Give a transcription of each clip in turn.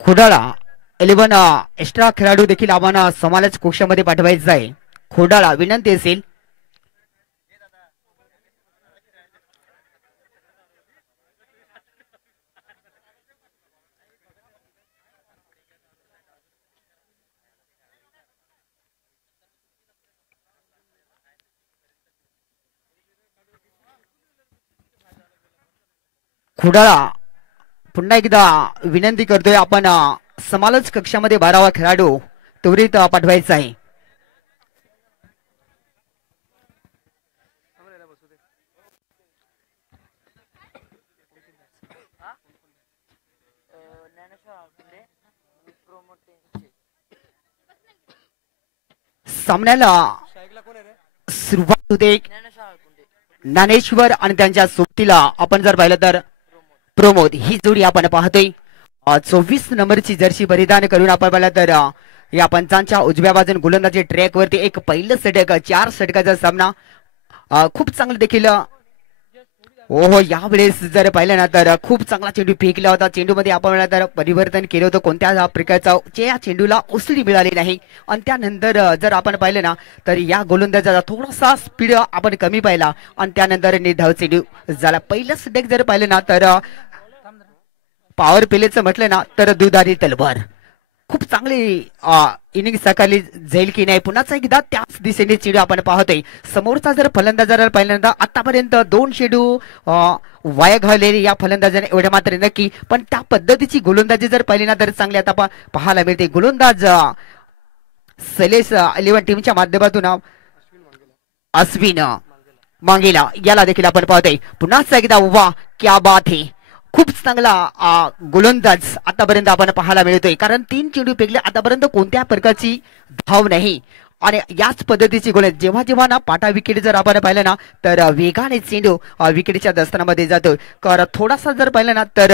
Khodala 11 extra खेळाडू देखील आम्हाला समालोचक कक्षामध्ये पाठवायचं आहे. खोडाळा विनंती असेल. खोडाळा पुन्हा एकदा विनंती करतोय, आपण समालोचक कक्षामध्ये 12वा खेळाडू त्वरित पाठवायचा आहे. सामन्याला सुरुवात होते. ज्ञानेश्वर आणि त्यांच्या सोबतीला आपण जर पाहिलं तर प्रमोद ही जोडी आपण पाहतोय. 24 नंबरची जर्सी परिधान करून आपण पाहिलं तर या पंचांच्या उजव्या बाजून गोलंदाजी ट्रॅक वरती एक पहिलं षटक 4 षटकाचा सामना खूप चांगला देखील. ओहो, यावेळेस जर पाहिलं ना तर खूप चांगला चेंडू फेकला होता. चेंडूमध्ये आपण तर परिवर्तन केलं होतं, कोणत्या प्रकारचा या चेंडूला उसळी मिळाली नाही. आणि त्यानंतर जर आपण पाहिलं ना तर या गोलंदाजाचा थोडासा स्पीड आपण कमी पाहिला आणि त्यानंतर निर्धाव चेंडू झाला. पहिलं षटक जर पाहिलं ना तर पॉवर प्लेचं म्हटलं ना तर दुधारी तलवार खूप चांगली इनिंग साकारली जाईल की नाही. पुन्हा एकदा त्याच दिशेने चेंडू आपण पाहतोय. समोरचा जर फलंदाज पहिल्यांदा आतापर्यंत 2 चेंडू वाया घाललेले या फलंदाजाने एवढ्या मात्र नक्की, पण त्या पद्धतीची गोलंदाजी जर पाहिली ना तर चांगली आता पाहायला मिळते. गोलंदाज सलेस 11 टीमच्या माध्यमातून अश्विन मांगेला याला देखील आपण पाहतोय. पुन्हा एकदा वा क्या बात है, खूप चांगला गोलंदाज आतापर्यंत आपण पाहायला मिळतोय. कारण 3 चेंडू फेकले, आतापर्यंत कोणत्या प्रकारची धाव नाही. आणि याच पद्धतीची गोलंदाज जेव्हा जेव्हा ना पाटा विकेट जर आपण पाहिलं ना तर वेगाने चेंडू विकेटच्या दस्तानामध्ये जातो. कारण थोडासा जर पाहिलं ना तर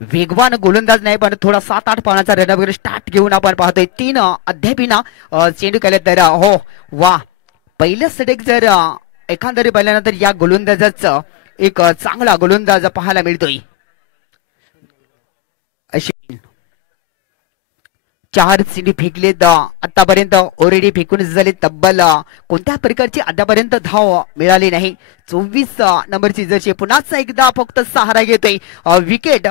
वेगवान गोलंदाज नाही, पण थोडा 7-8 पानाचा रन वगैरे स्टार्ट घेऊन आपण पाहतोय. 3 अद्याप ना चेंडू केले तर हो वा, पहिलं षटक जर एखादरी पाहिलं ना तर या गोलंदाजाचं एक चांगला गोलंदाज पाहायला मिळतोय. 4 चेंडू फेकले आतापर्यंत ऑलरेडी फेकून झाले. तब्बल कोणत्या प्रकारची आतापर्यंत धाव मिळाली नाही. 24 नंबरची जशी पुन्हा एकदा फक्त सहारा घेतोय. विकेट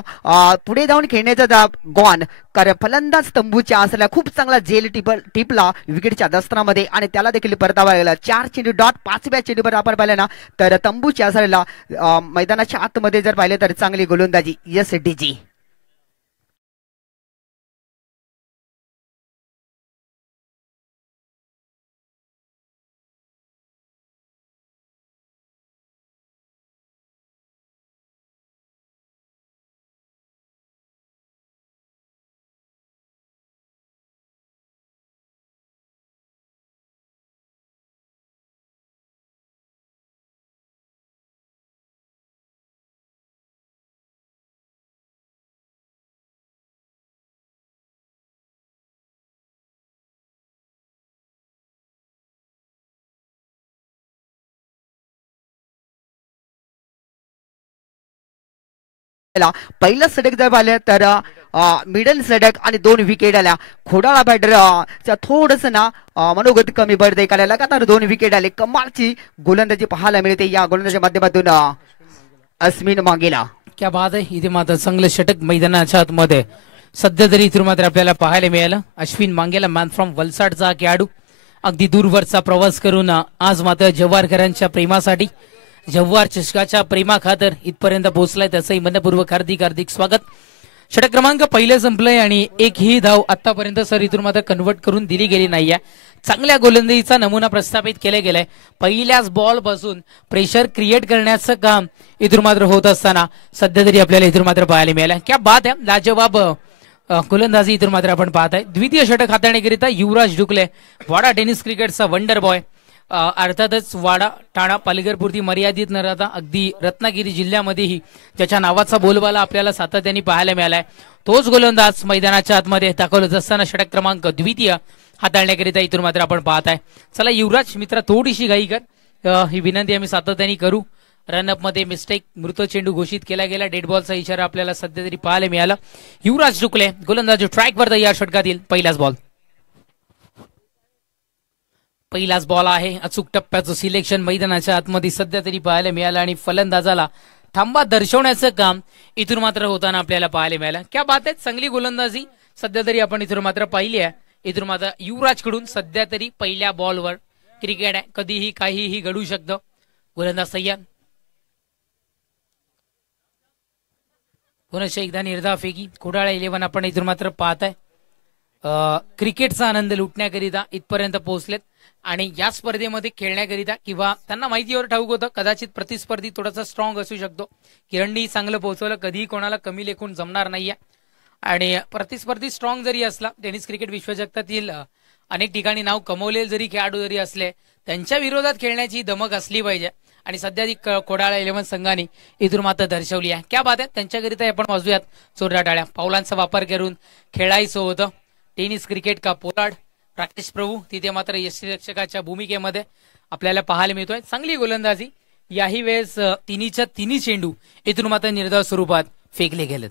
पुढे जाऊन खेळण्याचा गॉन, कारण फलंदाज तंबूच्या असल्या खूप चांगला जेल टिपला विकेटच्या दस्तानामध्ये आणि त्याला देखील परतावा गेला. 4 चेंडू डॉट 5व्या चेंडूवर आपण पाहिलं ना तर तंबूच्या असलेला मैदानाच्या आतमध्ये जर पाहिलं तर चांगली गोलंदाजी SDG. पहिलं षटक जर पाहिलं तर मिडल षटक आणि 2 विकेट आल्या. खोडाळा बॅटर थोडस ना मनोगत कमी पडते, कारण लगातार 2 विकेट आले. कमालची गोलंदाजी पाहायला मिळते या गोलंदाजीच्या माध्यमातून अश्विन मांगेला. क्या बात आहे, इथे मात्र चांगलं षटक मैदानाच्या आतमध्ये सध्या तरी इथून मात्र आपल्याला पाहायला मिळालं. अश्विन मांगेला मॅन फ्रॉम वलसाडचा खेळाडू अगदी दूरवरचा प्रवास करून आज मात्र जव्हारकरांच्या प्रेमासाठी जव्हार चषकाच्या प्रेमाखातर इथपर्यंत पोहोचलाय. त्याचंही मनपूर्वक हार्दिक हार्दिक स्वागत. षटक क्रमांक पहिलं संपलंय आणि एकही धाव आतापर्यंत सर इथून मात्र कन्वर्ट करून दिली गेली नाहीये. चांगल्या गोलंदाजीचा नमुना प्रस्थापित केला गेलाय. पहिल्याच बॉल पासून प्रेशर क्रिएट करण्याचं काम इथून मात्र होत असताना सध्या तरी आपल्याला इथून मात्र पाहायला मिळालं. क्या बात आहे, लाजवाब गोलंदाजी इथून मात्र आपण पाहताय. द्वितीय षटक हाताळणीकरिता युवराज डुकले, वाडा टेनिस क्रिकेटचा वंडर बॉय अर्थातच वाडा ठाणा पालघरपुरती मर्यादित न राहता अगदी रत्नागिरी जिल्ह्यामध्येही ज्याच्या नावाचा बोलबाला आपल्याला सातत्याने पाहायला मिळालाय तोच गोलंदाज मैदानाच्या आतमध्ये दाखवत असताना षटक क्रमांक द्वितीय हाताळण्याकरिता इथून मात्र आपण पाहत आहे. चला युवराज मित्रा थोडीशी घाई कर, ही विनंती आम्ही सातत्याने करू. रनअप मध्ये मिस्टेक, मृत चेंडू घोषित केला गेला. डेड बॉलचा इशारा आपल्याला सध्या तरी पाहायला मिळाला. युवराज डुकले गोलंदाज ट्रॅकवर या षटकातील पहिलाच बॉल आहे. अचूक टप्प्याचं सिलेक्शन मैदानाच्या आतमध्ये सध्या तरी पाहायला मिळालं आणि फलंदाजाला थांबा दर्शवण्याचं काम इथून मात्र होताना आपल्याला पाहायला मिळालं. क्या बात आहे, चांगली गोलंदाजी सध्या तरी आपण इथून मात्र पाहिली आहे. इथून मात्र युवराज कडून सध्या तरी पहिल्या बॉलवर क्रिकेट आहे, कधीही काहीही घडू शकतं. गोलंदाज सय्यद पुन्हा एकदा निर्धाव फेकी. खोडाळा 11 आपण इथून मात्र पाहताय. क्रिकेटचा आनंद लुटण्याकरिता इथपर्यंत पोहोचलेत आणि या स्पर्धेमध्ये खेळण्याकरिता किंवा त्यांना माहितीवर ठाऊक होतं कदाचित प्रतिस्पर्धी थोडासा स्ट्रॉंग असू शकतो. किरणनी चांगलं पोहोचवलं, कधीही कोणाला कमी लेखून जमणार नाहीये आणि प्रतिस्पर्धी स्ट्रॉंग जरी असला, टेनिस क्रिकेट विश्वचषकातील अनेक ठिकाणी नाव कमवलेले जरी खेळाडू जरी असले, त्यांच्या विरोधात खेळण्याची धमक असली पाहिजे आणि सध्या ती खोडाळा 11 संघाने इथून मात्र दर्शवली आहे. क्या बात आहे, त्यांच्याकरिता आपण वाजूयात जोरदार टाळ्या. पावलांचा वापर करून खेळायचं होतं. टेनिस क्रिकेट का पोलाड राकेश प्रभू तिथे मात्र यष्टीरक्षकाच्या भूमिकेमध्ये आपल्याला पाहायला मिळतोय. चांगली गोलंदाजी. याही वेळेस तिन्हीच्या तिन्ही चेंडू इथून मात्र निर्धाव स्वरूपात फेकले गेलेत.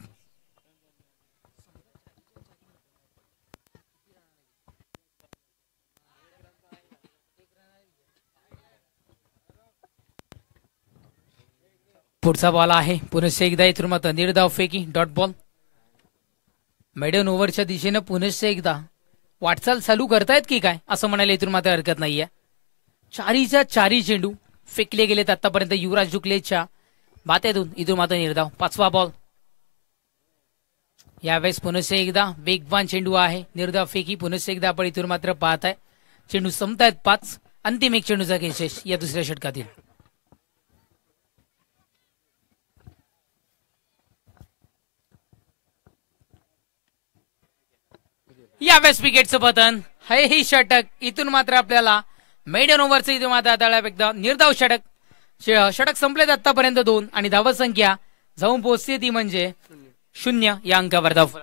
पुढचा बॉल आहे पुनश्च एकदा इथून मात्र निर्धाव फेकी डॉट बॉल. मेडन ओव्हरच्या दिशेनं पुनश्च एकदा वाटचाल चालू करतायत की काय असं म्हणायला इथून मात्र हरकत नाहीये. चारीच्या चारी चेंडू फेकले गेलेत आतापर्यंत युवराज जुकलेच्या बातेतून. इथून मात्र निर्धाव. पाचवा बॉल. यावेळेस पुनश्च एकदा वेगवान चेंडू आहे. निर्धाव फेकी पुनश्च एकदा आपण इथून मात्र पाहताय. चेंडू संपतायत 5. अंतिम एक चेंडूचा शेष या दुसऱ्या षटकातील. यावेळेस विकेटचं पतन. हे षटक इथून मात्र आपल्याला मेडन ओव्हरचं इथून मात्र हाताळण्यापेक्षा निर्धाव षटक संपलेत आतापर्यंत 2 आणि धावत संख्या जाऊन पोहोचते ती म्हणजे 0 या अंकावर धाव.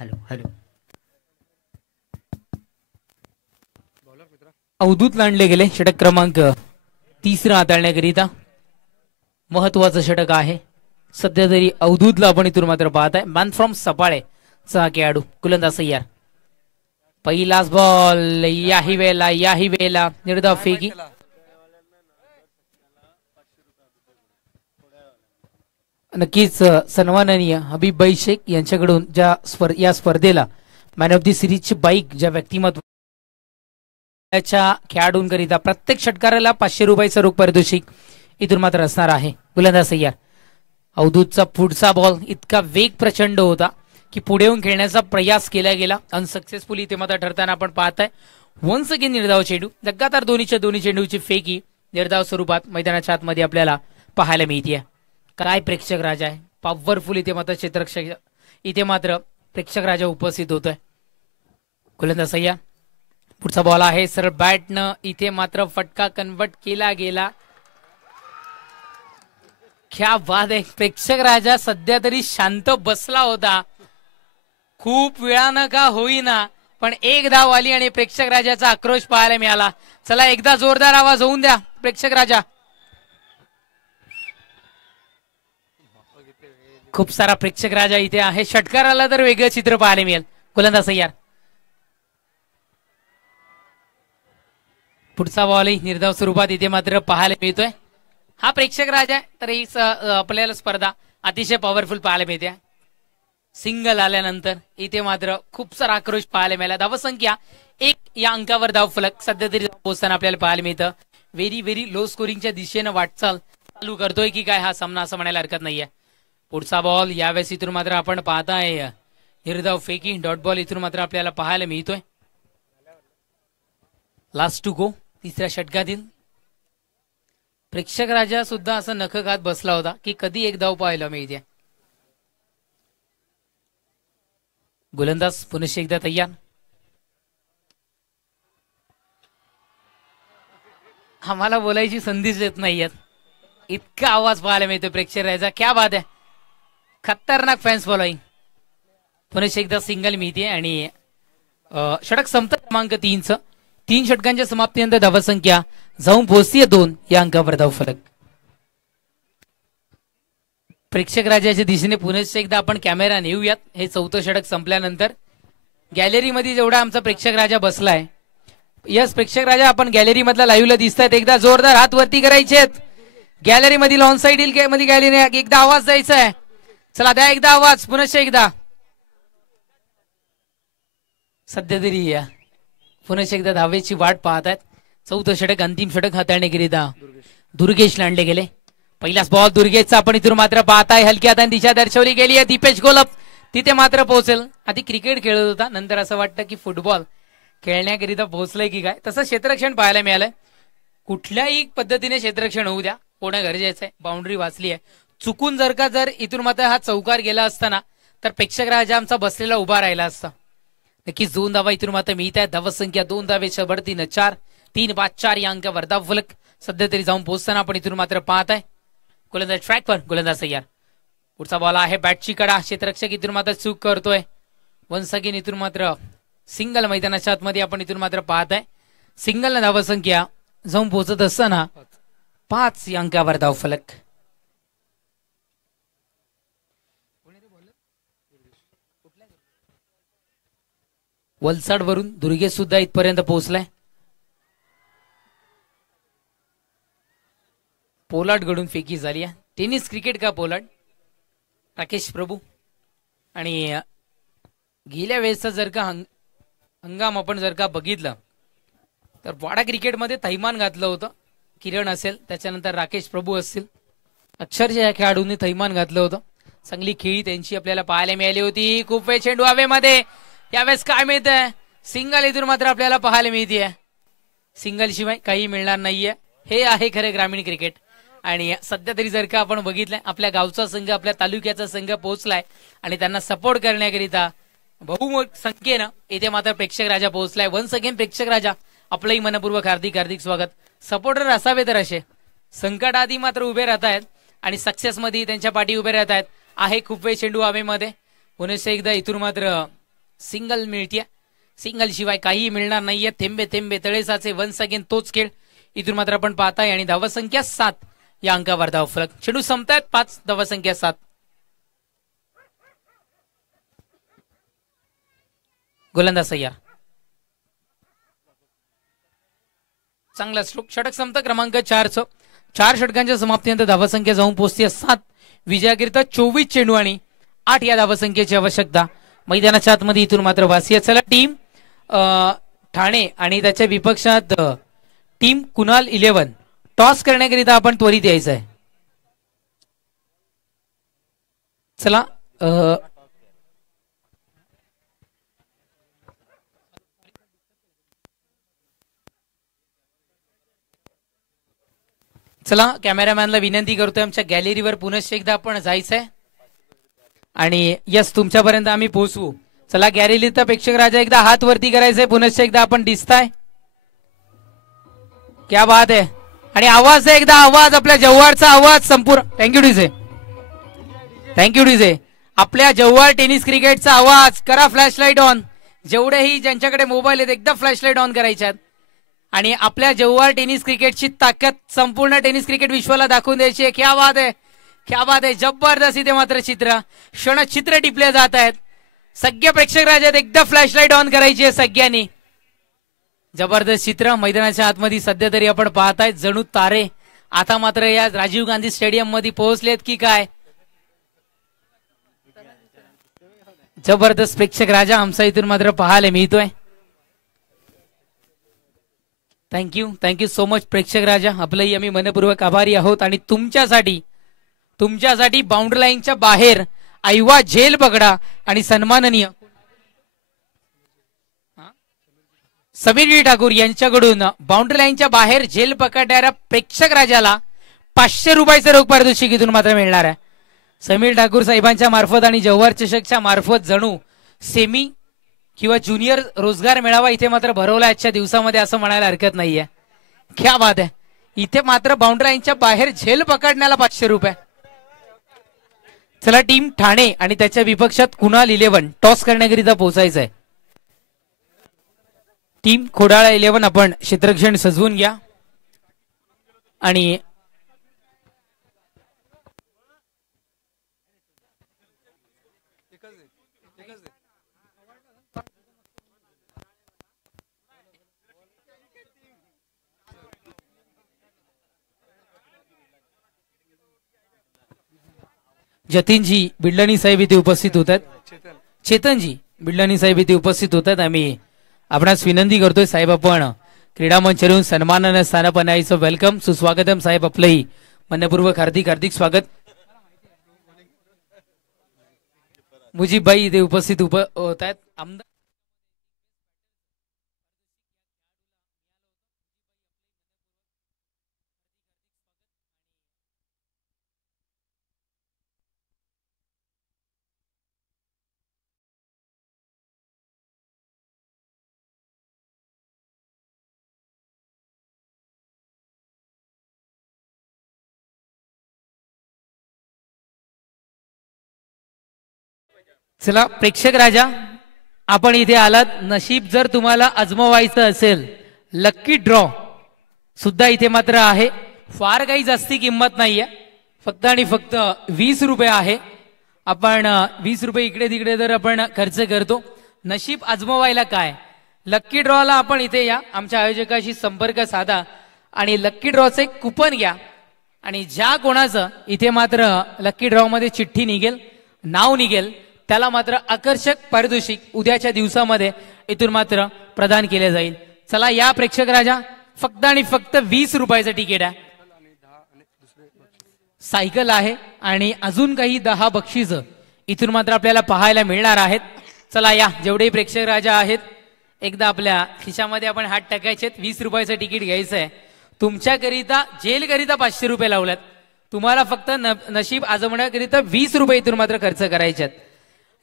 Hello hello. अवधूत लांडले गेले. षटक क्रमांक 3 हाताळण्याकरिता महत्वाचं षटक आहे. सध्या तरी अवधूतला आपण इथून मात्र पाहत आहे. मॅन फ्रॉम सपाळे चा खेळाडू गोलंदाज सय्यार. पहिलाच बॉल. याही वेळेला निर्धाव फेकी. नक्कीच सन्माननीय हबीब भाई शेख यांच्याकडून या स्पर्धेला मॅन ऑफ दी सिरीजची बाईक ज्या व्यक्तिमत्व खेळाडूंकरिता प्रत्येक षटकाराला 500 रुपयाचं रोख पारितोषिक इथून मात्र असणार आहे. गोलंदाज सय्यार. अवधूतचा पुढचा बॉल इतका वेग प्रचंड होता की पुढे येऊन खेळण्याचा प्रयास केला गेला. अनसक्सेसफुली ते मात्र ठरताना आपण पाहताय. वन्स अगेन निर्धाव चेंडू. लगातार दोन्ही चेंडूची फेकी निर्धाव स्वरूपात मैदानाच्या आतमध्ये आपल्याला पाहायला मिळते. काय प्रेक्षक राजा आहे. पॉवरफुल इथे मात्र क्षेत्ररक्षक इथे मात्र प्रेक्षक राजा उपस्थित होतोय. गोलंदाज सय्या. पुढचा बॉल आहे सरळ बॅटनं इथे मात्र फटका कन्वर्ट केला गेला. क्या बात आहे. प्रेक्षक राजा सध्या तरी शांत बसला होता. खूप वेळानं का होईना पण एक धाव आली आणि प्रेक्षक राजाचा आक्रोश पाहायला मिळाला. चला एकदा जोरदार आवाज होऊन द्या प्रेक्षक राजा. खूप सारा प्रेक्षक राजा इथे आहे. षटकाराला तर वेगळं चित्र पाहायला मिळेल. गोलंदाज सय्यार. पुढचा बॉलही निर्धाव स्वरूपात इथे मात्र पाहायला मिळतोय. हा प्रेक्षक राजा आहे तर ही आपल्याला स्पर्धा अतिशय पॉवरफुल पाहायला मिळते. सिंगल आल्यानंतर इथे मात्र खूप सारा आक्रोश पाहायला मिळाला. धावसंख्या 1 या अंकावर धावफलक सध्या तरी पोहोचताना आपल्याला पाहायला मिळतं. व्हेरी व्हेरी लो स्कोरिंगच्या दिशेनं वाटचाल चालू करतोय की काय हा सामना असं म्हणायला हरकत नाहीये. पुढचा बॉल यावेळेस इथून मात्र आपण पाहताय निर्धाव फेकी डॉट बॉल इथून मात्र आपल्याला पाहायला मिळतोय. लास्ट टू गो तिसऱ्या षटकातील प्रेक्षक राजा सुद्धा असं नख खात बसला होता की कधी एक धाव पाहायला मिळते. गोलंदाज पुनश्च एकदा तयार. आम्हाला बोलायची संधीच देत नाहीयेत इतका आवाज पाहायला मिळतो प्रेक्षक राजा. क्या बात आहे, खतरनाक फॅन्स फॉलोईंग. पुनश्च एकदा सिंगल मिळते आणि षटक संपत क्रमांक 3चं 3 षटकांच्या समाप्तीनंतर धावसंख्या जाऊन पोहोचतीये 2 या अंकावर धावफलक. प्रेक्षक राजाच्या दिशेने पुनश्च एकदा आपण कॅमेरा नेऊयात. हे 4थं षटक संपल्यानंतर गॅलरीमध्ये जेवढा आमचा प्रेक्षक राजा बसलाय, यस प्रेक्षक राजा आपण गॅलरी मधला लाईव्हला दिसतायत. एकदा जोरदार हात वरती करायचे आहेत. गॅलरी मधील ऑन साइड मध्ये गॅलरी एकदा आवाज द्यायचा आहे. चला द्या एकदा आवाज पुनश्च एकदा. सध्या तरी पुनश्च एकदा धावेची वाट पाहतात. 4थं षटक अंतिम षटक हाताळण्याकरिता दुर्गेश लांडले गेले. पहिलाच बॉल दुर्गेशचा आपण इथून मात्र पाहताय. हलक्या हाताने दिशा दर्शवली गेली आहे. दीपेश गोलप तिथे मात्र पोहोचेल. आधी क्रिकेट खेळत होता, नंतर असं वाटतं की फुटबॉल खेळण्याकरिता पोहोचलंय की काय. तसं क्षेत्ररक्षण पाहायला मिळालंय. कुठल्याही पद्धतीने क्षेत्ररक्षण होऊ द्या, होणं गरजेचं आहे. बाउंड्री वाचली आहे. चुकून जर इथून मात्र हा चौकार गेला असताना तर प्रेक्षक राजा आमचा बसलेला उभा राहिला असता. नक्कीच 2 धावा इथून मात्र मिळत आहेत. धावसंख्या 2 धावेच्या बढतीनं 4 3 5 4 या अंकावर धावफलक सध्या तरी जाऊन पोहोचताना आपण इथून मात्र पाहताय. गोलंदाज ट्रॅकवर, गोलंदाज तयार. पुढचा बॉल आहे बॅटची कडा. क्षेत्ररक्षक इथून मात्र चूक करतोय. वन्स अगेन इथून मात्र सिंगल मैदानाच्या आतमध्ये आपण इथून मात्र पाहताय. सिंगल धावसंख्या जाऊन पोहोचत असताना 5 या अंकावर धावफलक. वलसाड वरून दुर्गेश सुद्धा इथपर्यंत पोहोचलाय. पोलाड कडून फेकी झाली आहे. टेनिस क्रिकेट का पोलाड राकेश प्रभू. आणि गेल्या वेळेसचा जर का हंगाम आपण जर का बघितलं तर वाडा क्रिकेटमध्ये थैमान घातलं होतं. किरण असेल, त्याच्यानंतर राकेश प्रभू असतील, अक्षरशः या खेळाडूंनी थैमान घातलं होतं. चांगली खेळी त्यांची आपल्याला पाहायला मिळाली होती. खूप वेळ चेंडू हवेमध्ये. यावेळेस काय मिळतंय? सिंगल इथून मात्र आपल्याला पाहायला मिळते. सिंगल शिवाय काही मिळणार नाहीये. हे आहे खरं ग्रामीण क्रिकेट. आणि सध्या तरी जर का आपण बघितलंय आपल्या गावचा संघ, आपल्या तालुक्याचा संघ पोहोचलाय आणि त्यांना सपोर्ट करण्याकरिता बहुमोठ संख्येनं इथे मात्र प्रेक्षक राजा पोहोचलाय. वन्स अगेन प्रेक्षक राजा आपलंही मनपूर्वक हार्दिक हार्दिक स्वागत. सपोर्टर असावे तर असे संकट आधी मात्र उभे राहत आहेत आणि सक्सेस मध्ये त्यांच्या पाठी उभे राहत आहेत. आहे खूप वेळ चेंडू हवेमध्ये. पुनश्च एकदा इथून मात्र सिंगल मिळते. सिंगल शिवाय काही मिळणार नाहीये. थेंबे थेंबे तळेसाचे. वन्स अगेन तोच खेळ इथून मात्र आपण पाहताय. आणि धावसंख्या 7 या अंकावर धावफलक. चेंडू संपतायत 5, धावसंख्या 7. गोलंदाज तयार. चांगला स्ट्रोक. षटक संपत क्रमांक 4चं. 4 षटकांच्या समाप्तीनंतर धावसंख्या जाऊन पोहोचते 7. विजयाकरिता 24 चेंडू आणि 8 या धावसंख्येची आवश्यकता मैदानाच्या आतमध्ये इथून मात्र वासी. चला टीम ठाणे आणि त्याच्या विपक्षात टीम कुणाल 11 टॉस करण्याकरिता आपण त्वरित यायचं आहे. चला चला कॅमेरामॅनला विनंती करतोय आमच्या गॅलरीवर पुनश्च एकदा आपण जायचंय आणि यस तुमच्यापर्यंत आम्ही पोहोचू. चला गॅलरीचा प्रेक्षक राजा एकदा हात वरती करायचंय. पुनश्च एकदा आपण दिसताय. क्या बात आहे. आणि आवाज आहे एकदा आवाज आपल्या जव्हारचा आवाज संपूर्ण. Thank you DJ, thank you DJ. आपल्या जव्हार टेनिस क्रिकेटचा आवाज करा. Flashlight on. जेवढेही ज्यांच्याकडे मोबाईल आहेत एकदा फ्लॅशलाईट ऑन करायच्यात आणि आपल्या जव्हार टेनिस क्रिकेटची ताकद संपूर्ण टेनिस क्रिकेट विश्वाला दाखवून द्यायची आहे. क्या बात आहे, क्या बात आहे. जबरदस्त इथे मात्र चित्र क्षणचित्र टिपले जात आहेत. सगळे प्रेक्षक राजात एकदा फ्लॅशलाईट ऑन करायची आहे सगळ्यांनी. जबरदस्त चित्र मैदानाच्या आतमध्ये सध्या तरी आपण पाहताय. जणू तारे आता मात्र या राजीव गांधी स्टेडियम मध्ये पोहोचलेत की काय. जबरदस्त प्रेक्षक राजा आमचा इथून मात्र पाहायला मिळतोय. थँक्यू सो मच प्रेक्षक राजा, आपलंही आम्ही मनपूर्वक आभारी आहोत. आणि तुमच्यासाठी बाउंड्री लाईनच्या बाहेर ऐवा झेल पकडा आणि सन्माननीय समीर ठाकूर यांच्याकडून बाउंड्री लाईनच्या बाहेर झेल पकडणाऱ्या प्रेक्षक राजाला 500 रुपयाचं रोख पारितोषिक इथून मात्र मिळणार आहे. समीर ठाकूर साहेबांच्या मार्फत आणि जव्हार चषकच्या मार्फत जणू सेमी किंवा ज्युनियर रोजगार मेळावा इथे मात्र भरवला आजच्या दिवसामध्ये असं म्हणायला हरकत नाहीये. क्या बात आहे, इथे मात्र बाउंड्री लाईनच्या बाहेर झेल पकडण्याला 500 रुपये. चला टीम ठाणे आणि त्याच्या विपक्षात कुणाल 11 टॉस करण्याकरिता पोहोचायचंय. टीम खोडाळा 11 आपण क्षेत्रक्षण सजवून घ्या. आणि जतीनजी बिल्लानी साहेब इथे उपस्थित होत आहेत. चेतनजी बिल्लानी साहेब इथे उपस्थित होत आहेत. आम्ही आपणास विनंती करतोय साहेब, आपण क्रीडा मंचावरून सन्मानानं स्थानापन्न यायचं. वेलकम, सुस्वागतम साहेब, आपलंही मनपूर्वक हार्दिक स्वागत. मुजीबभाई इथे उपस्थित होत आहेत. आमदार चला प्रेक्षक राजा, आपण इथे आलात. नशीब जर तुम्हाला आजमावायचं असेल, लक्की ड्रॉ सुद्धा इथे मात्र आहे. फार काही जास्ती किंमत नाहीये, फक्त आणि फक्त 20 रुपये आहे. आपण 20 रुपये इकडे तिकडे जर आपण खर्च करतो. नशीब आजमावायला काय, लक्की ड्रॉला आपण इथे या, आमच्या आयोजकाशी संपर्क साधा आणि लक्की ड्रॉचं एक कुपन घ्या. आणि ज्या कोणाचं इथे मात्र लक्की ड्रॉ मध्ये चिठ्ठी निघेल, नाव निघेल, त्याला मात्र आकर्षक पारितोषिक उद्याच्या दिवसामध्ये इथून मात्र प्रदान केले जाईल. चला या प्रेक्षक राजा, फक्त आणि फक्त 20 रुपयाचं तिकीट आहे. सायकल आहे आणि अजून काही 10 बक्षीस इथून मात्र आपल्याला पाहायला मिळणार आहेत. चला या, जेवढे प्रेक्षक राजा आहेत एकदा आपल्या खिशामध्ये आपण हात टाकायचे. 20 रुपयाचं तिकीट घ्यायचं आहे. तुमच्याकरिता जेलकरिता 500 रुपये लावल्यात. तुम्हाला फक्त नशीब आजमण्याकरिता 20 रुपये इथून मात्र खर्च करायचे आहेत.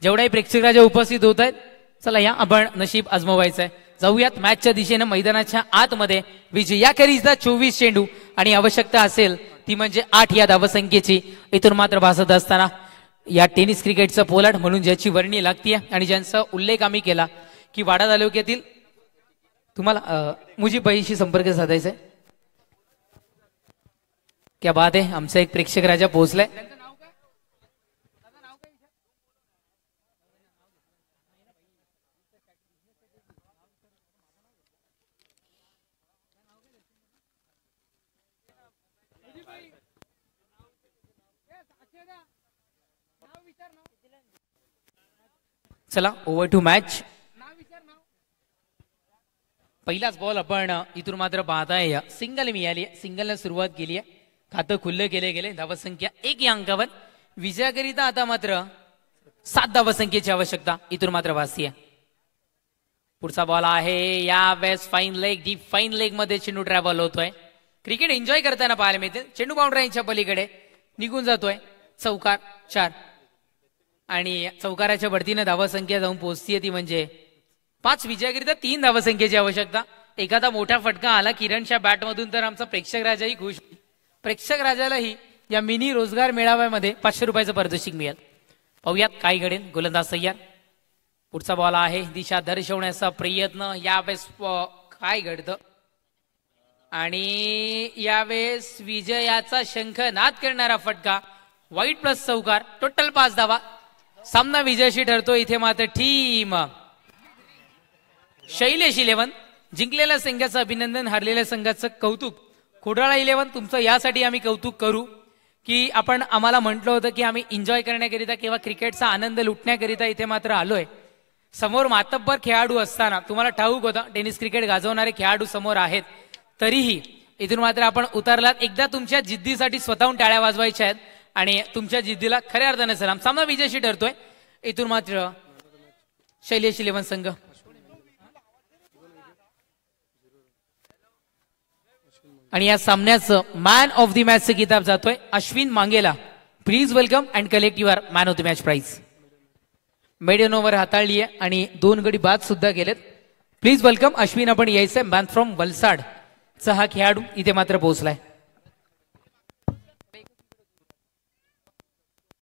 जेवढाही प्रेक्षक राजा उपस्थित होत आहेत, चला या, आपण नशीब आजमावायचं आहे. जाऊयात मॅचच्या दिशेनं. मैदानाच्या आतमध्ये विजयाकरिता 24 चेंडू आणि आवश्यकता असेल ती म्हणजे 8 या धावसंख्येची इथून मात्र भासत असताना या टेनिस क्रिकेटचं पोलाड म्हणून ज्याची वर्णी लागतीये आणि ज्यांचा उल्लेख आम्ही केला की वाडा तालुक्यातील, तुम्हाला मुजीबभाईशी संपर्क साधायचा आहे. क्या बात आहे, आमचा एक प्रेक्षक राजा पोहोचलाय. चला ओव्हर टू मॅच. पहिलाच बॉल आपण इथून मात्र पाहताय. सिंगल मिळाली, सिंगलला सुरुवात केली आहे. खातं खुल्लं केले गेले. धावसंख्या 1 या अंकावर. विजयाकरिता आता मात्र 7 धावसंख्येची आवश्यकता इथून मात्र भासतीये. पुढचा बॉल आहे या वेस्ट fine leg, deep fine leg मध्ये चेंडू ट्रॅव्हल होतोय. क्रिकेट एन्जॉय करताना पाहायला मिळते. चेंडू बाउंड्रीच्या पलीकडे निघून जातोय. चौकार 4 आणि चौकाराच्या बढतीनं धावसंख्या जाऊन पोहोचतीये ती म्हणजे 5. विजयाकरिता 3 धावसंख्येची आवश्यकता. एखादा मोठा फटका आला किरणच्या बॅटमधून तर आमचा प्रेक्षक राजाही खुश. प्रेक्षक राजालाही या मिनी रोजगार मेळाव्यामध्ये 500 रुपयाचं पारितोषिक मिळेल. पाहूयात काय घडेल. गोलंदाज तयार. पुढचा बॉल आहे. दिशा दर्शवण्याचा प्रयत्न. यावेळेस काय घडतं आणि यावेळेस विजयाचा शंखनाद करणारा फटका. वाईट प्लस चौकार. टोटल 5 धावा. सामना विजयशी ठरतो. इथे मात्र टीम शैलेश 11 जिंकलेल्या संघाचं अभिनंदन, हारलेल्या संघाचं कौतुक. खोडाळा 11 तुमचं यासाठी आम्ही कौतुक करू की आपण आम्हाला म्हटलं होतं की आम्ही एन्जॉय करण्याकरिता किंवा क्रिकेटचा आनंद लुटण्याकरिता इथे मात्र आलोय. समोर मातब्बर खेळाडू असताना तुम्हाला ठाऊक होतं टेनिस क्रिकेट गाजवणारे खेळाडू समोर आहेत, तरीही इथून मात्र आपण उतरलात. एकदा तुमच्या जिद्दीसाठी स्वतःहून टाळ्या वाजवायच्या आहेत आणि तुमच्या जिद्दीला खऱ्या अर्थाने सलाम. सामना विजयशी ठरतोय. इथून मात्र शैलेश इलेव्हन संघ आणि या सामन्याचं मॅन ऑफ द मॅचचं किताब जातोय अश्विन मांगेला. Please welcome and collect your man of the match prize. Maiden over हाताळली आहे आणि 2 गडी बाद सुद्धा गेलेत. Please welcome Ashwin. आपण यायचंय मॅन फ्रॉम वलसाड चा हा खेळाडू इथे मात्र पोहोचलाय.